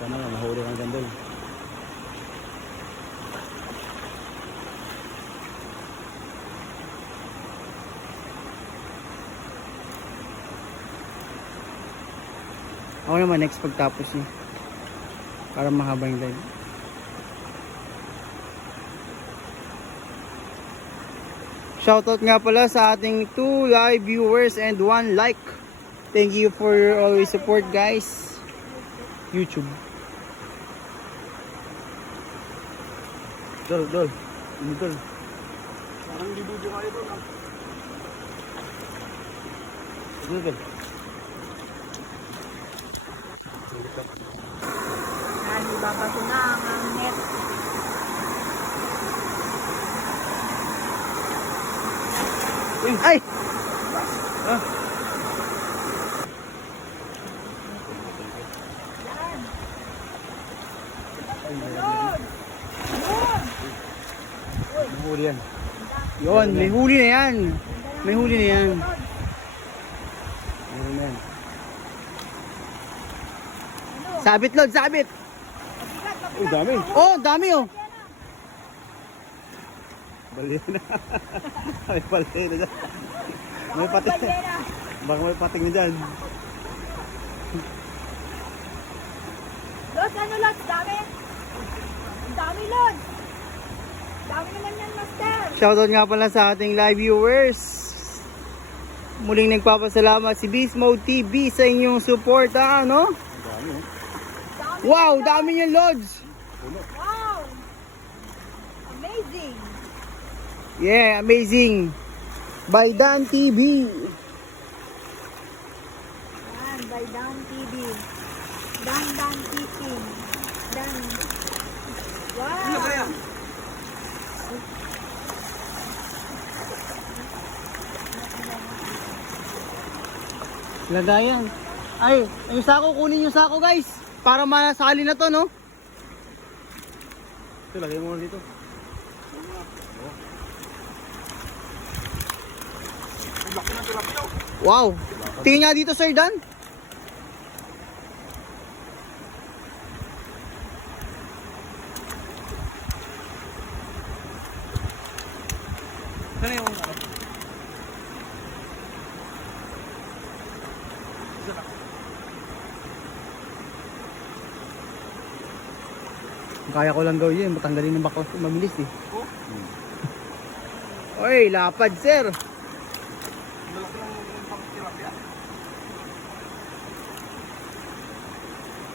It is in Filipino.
Sana nga, mahuli kang gandol. Ako naman next pagtapos niya. Para mahaba yung live. Shoutout nga pala sa ating 2 live viewers and 1 like. Thank you for your always support, guys. YouTube. Dol. Dol. Parang hindi video kayo doon. Dol. Babato na ang net. Ay! Ah. Mahuli yan. Yun, may huli na yan. May huli na yan. Meron na yan. Sabit, Lord, sabit. Uy, dami. Oh, dami oh. Bali na. May bali na dyan. May pating. Baka may pating na dyan. Los, ano Los? Dami? Ang dami Los. Dami naman yan, Master. Shoutout nga pala sa ating live viewers. Muling nagpapasalamat si Beast Mode TV sa inyong suporta, no? Dami oh. Wow, dami niyan, Lods. Wow! Amazing! Yeah, amazing. By Dan TV. Yan, by Dan TV. Dan Fishing. Dan. Wow! Lagayan. Ay, yung sako, kunin yung sako, guys. Para masali na to, no? Ito, lagay mo dito. Wow. Tingin nga dito, Sir Dan. Sana yung Kaya ko lang gawin yun, matanggalin ng bako, mabilis eh. Oy, lapad sir.